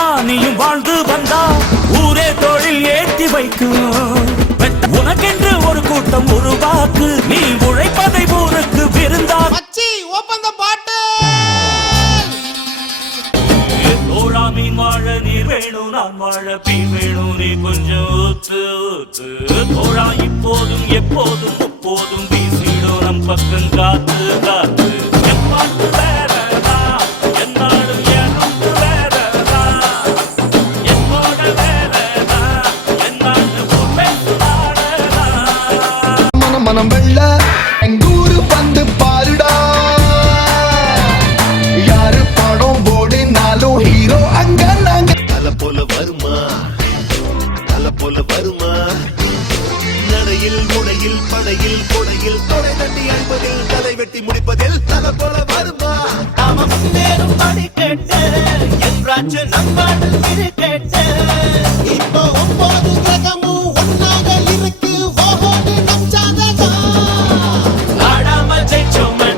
மன்னா நீயும் வாழ்ந்து வந்தா ஊரே தொழில் ஏற்றி வைக்கும். உனக்கென்று ஒரு கூட்டம் உருவாக்கு, நீ உழைப்பதை ஊருக்கு விருந்தா. தோழா மீன் வாழ நீர் வேணும், நான் வாழ பீன் வேணும், நீ கொஞ்சம் ஊத்து ஊத்து. தோழா இப்போதும் எப்போதும் எப்போதும் வீசிடும் நம் பக்கம் காத்து காத்து. எப்பாட்டு வேறதா என்னாலும் எனக்கு வேறதா, என்னோட வேறதா என்னான்னு பேசுவாடா. மனம் மனம் வெள்ள எங்கூரு வந்து பாருடா, யாரு படம் போடினாலும் ஹீரோ அங்க நாங்க. தலை போல வருமா, தலை போல வருமா, நடையில் முடையில் படையில் கொடையில் தொடை தட்டி அழிப்பதில் தலை வெட்டி முடிப்பதில் தலை போல வருமா. அவன் முன்னேறும் படி கேட்டு என்றாச்சு நம்மாடல் இது கேட்டு இப்போ 9